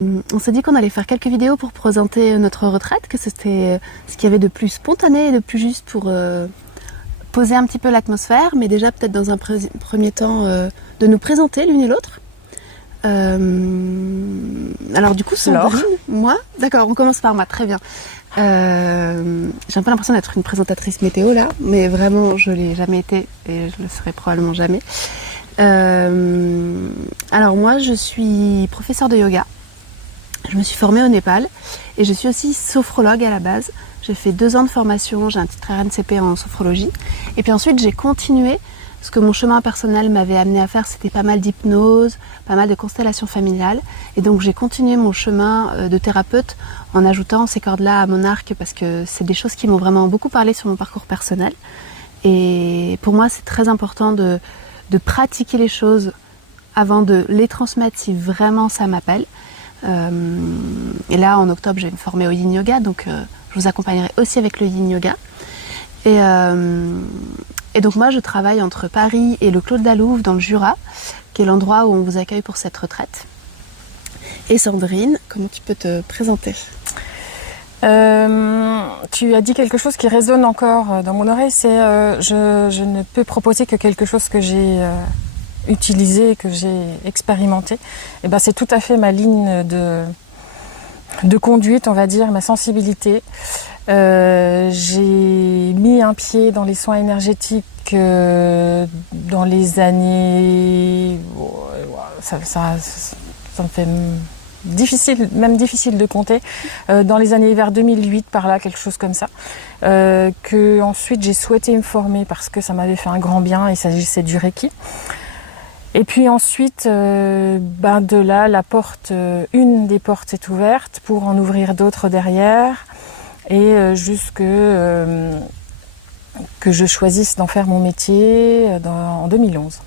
On s'est dit qu'on allait faire quelques vidéos pour présenter notre retraite, que c'était ce qu'il y avait de plus spontané et de plus juste pour poser un petit peu l'atmosphère, mais déjà peut-être dans un premier temps de nous présenter l'une et l'autre. Alors du coup, Sandrine, moi, d'accord, on commence par moi, très bien. J'ai un peu l'impression d'être une présentatrice météo là, mais vraiment je l'ai jamais été et je le serai probablement jamais. Alors moi, je suis professeure de yoga. Je me suis formée au Népal et je suis aussi sophrologue à la base. J'ai fait 2 ans de formation, j'ai un titre RNCP en sophrologie. Et puis ensuite, j'ai continué. Ce que mon chemin personnel m'avait amené à faire, c'était pas mal d'hypnose, pas mal de constellations familiales. Et donc j'ai continué mon chemin de thérapeute en ajoutant ces cordes-là à mon arc parce que c'est des choses qui m'ont vraiment beaucoup parlé sur mon parcours personnel. Et pour moi, c'est très important de pratiquer les choses avant de les transmettre si vraiment ça m'appelle. Et là, en octobre, je vais me former au Yin Yoga, donc je vous accompagnerai aussi avec le Yin Yoga. Et donc moi, je travaille entre Paris et le Clos de la Louve dans le Jura, qui est l'endroit où on vous accueille pour cette retraite. Et Sandrine, comment tu peux te présenter ? Tu as dit quelque chose qui résonne encore dans mon oreille, c'est je ne peux proposer que quelque chose que j'ai utilisé, que j'ai expérimenté. Et ben c'est tout à fait ma ligne de conduite, on va dire, ma sensibilité. J'ai mis un pied dans les soins énergétiques dans les années... Ça me fait difficile de compter. Dans les années vers 2008, par là, quelque chose comme ça. Que ensuite j'ai souhaité me former parce que ça m'avait fait un grand bien, il s'agissait du Reiki. Et puis ensuite, de là, une des portes est ouverte pour en ouvrir d'autres derrière. Et que je choisisse d'en faire mon métier en 2011.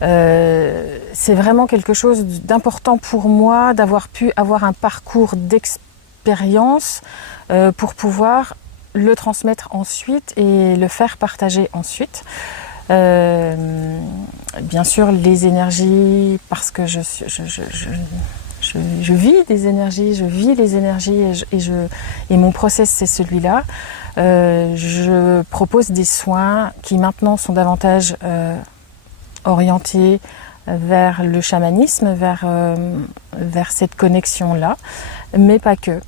C'est vraiment quelque chose d'important pour moi d'avoir pu avoir un parcours d'expérience pour pouvoir le transmettre ensuite et le faire partager ensuite. Bien sûr, les énergies, parce que je vis des énergies, je vis les énergies et mon process c'est celui-là. Je propose des soins qui maintenant sont davantage orientés vers le chamanisme, vers cette connexion-là, mais pas que.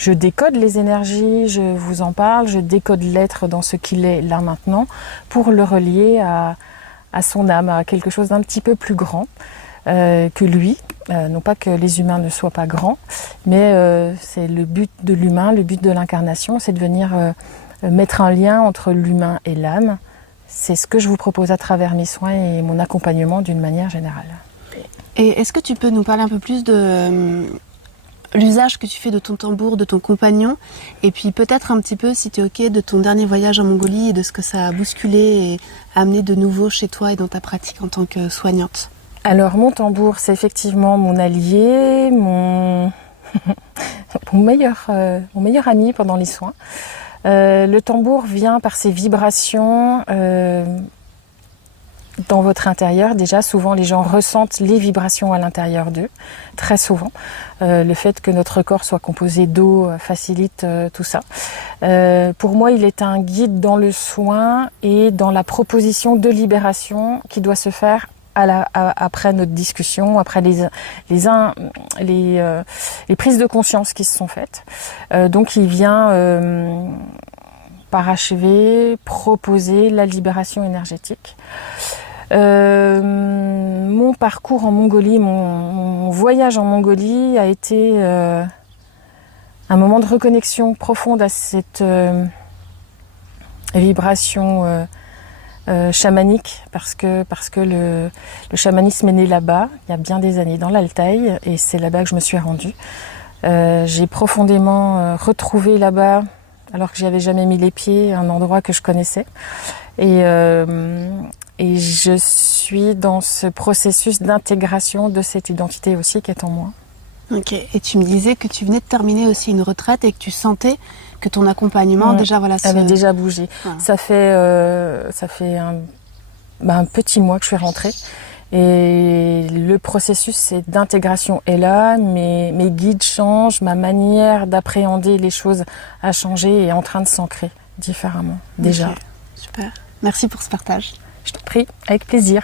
Je décode les énergies, je vous en parle, je décode l'être dans ce qu'il est là maintenant pour le relier à son âme, à quelque chose d'un petit peu plus grand que lui. Non pas que les humains ne soient pas grands, mais c'est le but de l'humain, le but de l'incarnation, c'est de venir mettre un lien entre l'humain et l'âme. C'est ce que je vous propose à travers mes soins et mon accompagnement d'une manière générale. Et est-ce que tu peux nous parler un peu plus de l'usage que tu fais de ton tambour, de ton compagnon, et puis peut-être un petit peu, si tu es ok, de ton dernier voyage en Mongolie et de ce que ça a bousculé et amené de nouveau chez toi et dans ta pratique en tant que soignante? Alors mon tambour, c'est effectivement mon allié, mon meilleur ami pendant les soins. Le tambour vient par ses vibrations dans votre intérieur. Déjà, souvent, les gens ressentent les vibrations à l'intérieur d'eux, très souvent. Le fait que notre corps soit composé d'eau facilite tout ça. Pour moi, il est un guide dans le soin et dans la proposition de libération qui doit se faire après notre discussion, après les prises de conscience qui se sont faites. Donc il vient parachever, proposer la libération énergétique. Mon parcours en Mongolie, mon voyage en Mongolie a été un moment de reconnexion profonde à cette vibration chamanique, parce que le chamanisme est né là-bas, il y a bien des années, dans l'Altaï, et c'est là-bas que je me suis rendue. J'ai profondément retrouvé là-bas, alors que j'y avais jamais mis les pieds, un endroit que je connaissais. Et je suis dans ce processus d'intégration de cette identité aussi qui est en moi. Ok, et tu me disais que tu venais de terminer aussi une retraite et que tu sentais que ton accompagnement déjà avait déjà bougé. Voilà. Ça fait un petit mois que je suis rentrée Et le processus d'intégration est là, mes guides changent, ma manière d'appréhender les choses a changé et est en train de s'ancrer différemment déjà. Okay. Super. Merci pour ce partage. Je t'en prie, avec plaisir.